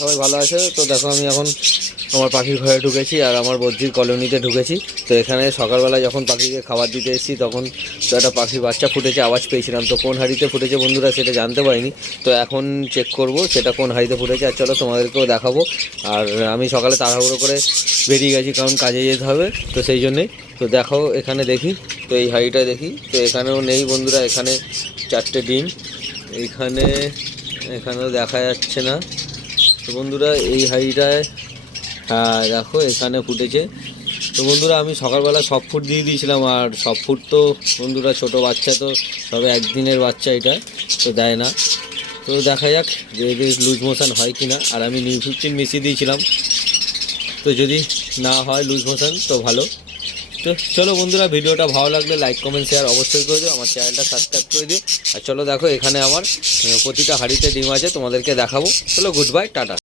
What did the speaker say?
সবাই ভালো আছে তো। দেখো আমি এখন আমার পাখির ঘরে ঢুকেছি আর আমার বদ্রির কলোনিতে ঢুকেছি। তো এখানে সকালবেলা যখন পাখিকে খাবার দিতে এসেছি তখন তো একটা পাখির বাচ্চা ফুটেছে, আওয়াজ পেয়েছিলাম। তো কোন হাঁড়িতে ফুটেছে বন্ধুরা সেটা জানতে পারিনি, তো এখন চেক করব সেটা কোন হাঁড়িতে ফুটেছে। আর চলো তোমাদেরকেও দেখাবো। আর আমি সকালে তাড়াহুড়ো করে বেরিয়ে গেছি কারণ কাজে যেতে হবে, তো সেই জন্যেই। তো দেখো এখানে দেখি, তো এই হাঁড়িটা দেখি, তো এখানেও নেই বন্ধুরা। এখানে 4টে ডিম, এখানেও দেখা যাচ্ছে না। তো বন্ধুরা এই হাঁড়িটায়, হ্যাঁ দেখো এখানে ফুটেছে। তো বন্ধুরা আমি সকালবেলা সব ফুড দিয়ে দিয়েছিলাম, আর সব ফুড তো বন্ধুরা ছোটো বাচ্চা, তো সবে একদিনের বাচ্চা এটা, তো দেয় না। তো দেখা যাক যে এদের লুজ মোশন হয় কি না। আর আমি নিউ 15 মিশিয়ে দিয়েছিলাম, তো যদি না হয় লুজ মোশন তো ভালো। তো চলো বন্ধুরা, ভিডিওটা ভালো লাগলে লাইক কমেন্ট শেয়ার অবশ্যই করে দিও, আমার চ্যানেলটা সাবস্ক্রাইব করে দিও। আর চলো দেখো এখানে আমার প্রতিটা হাঁড়িতে ডিম আছে, তোমাদেরকে দেখাবো। চলো গুড বাই, টাটা।